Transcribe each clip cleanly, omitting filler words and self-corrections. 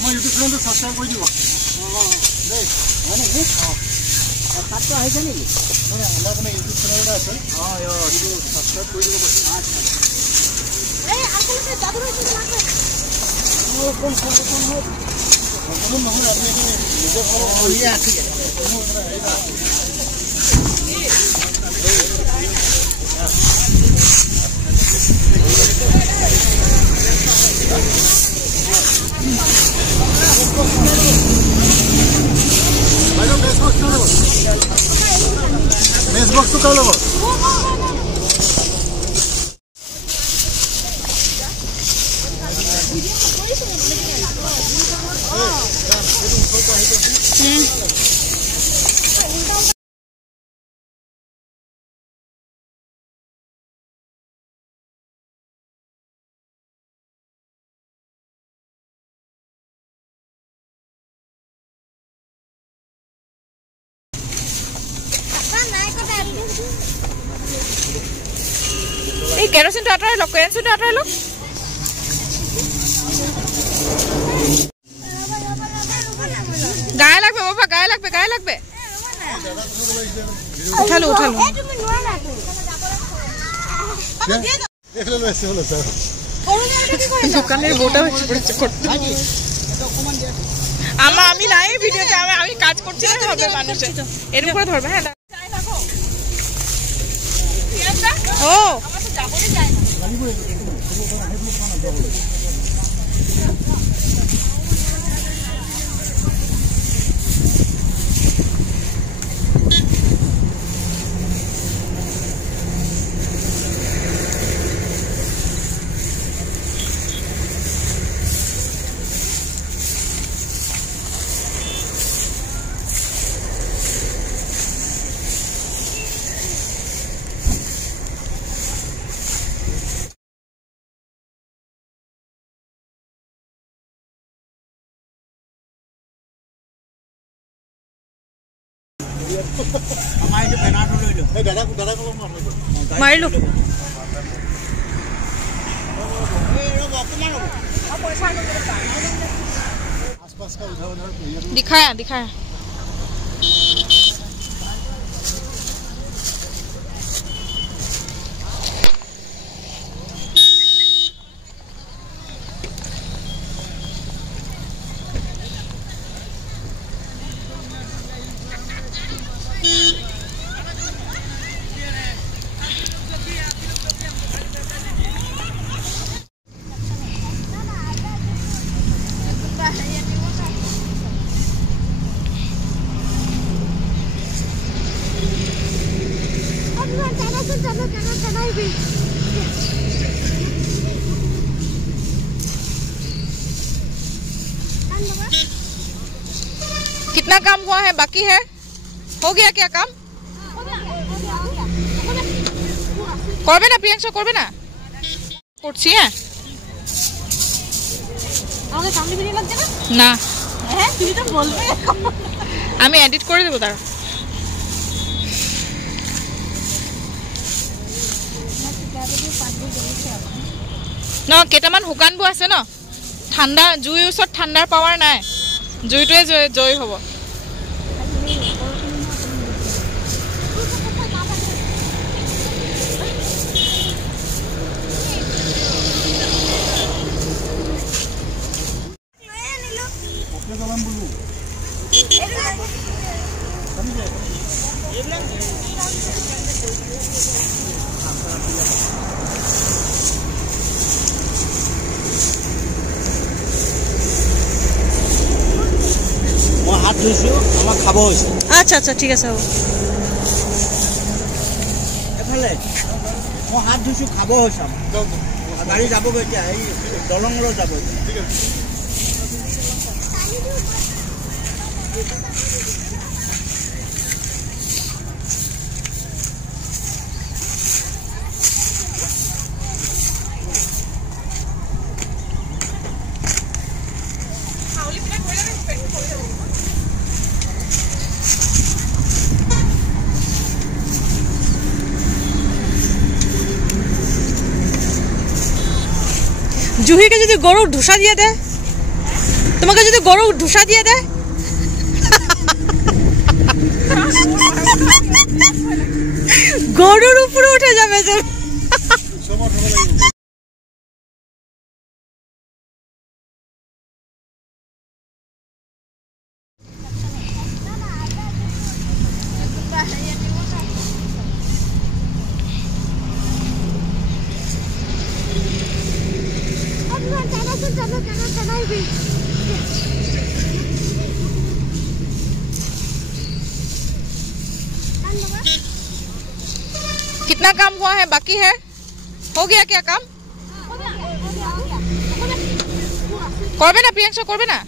আমাৰ YouTube চ্যানেলটো subscribe কৰি দিব দেই মানে কি তাতটো আহিছে নেকি মানে আমাৰ মানে ইউটিউব চ্যানেল এটা আছে এইটো সাবস্ক্ৰাইব কৰি দিব আচ্ছা এই আঙ্কেলকে দাদু ভাইকে লাগবে কোন নহয় আপনি নিজে ফলো কৰিয়ে আছে मेज बॉक्स तो कर लो এই কেরোসিনটা আটাই লোক কেরোসিনটা আটাই লোক গায়ে লাগবে বাবা গায়ে লাগবে উঠালো দোকানের গোটা করতে আমি নাই ভিডিওতে আমি কাজ করছি না হবে মানুষে এর উপরে ধরবে হ্যাঁ ও मारिलो दिखाया कितना काम हुआ है बाकी है हो गया क्या काम করবে না প্রিয়াংশা করবে না করছি হ্যাঁ আমাকে সামনে ভিডিও লাগছে না হ্যাঁ তুমি তো বলবে আমি এডিট করে দেব তার না কেটামান হুকানবো আছে না ঠান্ডা জুই ওচৰত ঠান্ডাৰ পাৱাৰ নাই জুইটোৱে জয় হ'ব আচ্ছা আচ্ছা ঠিক আছে এফালে মই হাত ধুইছো খাব হৈছে গাড়ী যাব এতিয়া এই দলংলৈ যাব ঠিক আছে। জুহিকে যদি গরু ঢুসা দিয়ে দেয়, তোমাকে যদি গরু ঢুসা দিয়ে দেয়, গরুর উপরে উঠে যাবে যে। कितना काम हुआ है, बाकी है? हो गया क्या काम? करबे ना प्रियंका, करबे ना?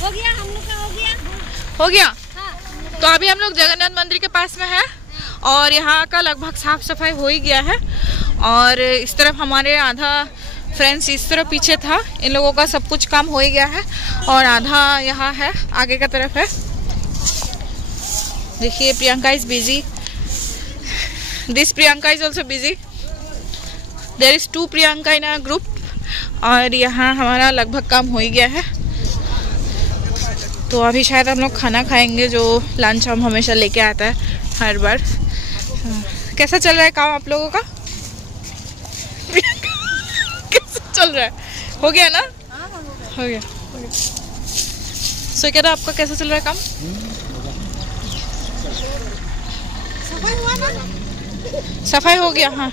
हो गया, हम लोग का हो गया। हो गया। हाँ, तो अभी हम लोग जगन्नाथ मंदिर के पास में है और यहाँ का लगभग साफ सफाई हो ही गया है। और इस तरफ हमारे आधा फ्रेंड्स इस तरफ पीछे था, इन लोगों का सब कुछ काम हो ही गया है और आधा यहाँ है आगे का तरफ है। देखिए Priyanka is busy, this Priyanka is also busy, there is 2 Priyanka in our group. और यहाँ हमारा लगभग काम हो ही गया है, तो अभी शायद हम लोग खाना खाएंगे जो लंच हम हमेशा लेके आता है हर बार। कैसा चल रहा है काम आप लोगों का? कैसा चल रहा है? हो गया ना? हो गया। सो कह रहा आपका कैसा चल रहा है काम? सफाई हुआ ना? सफाई हो गया। हाँ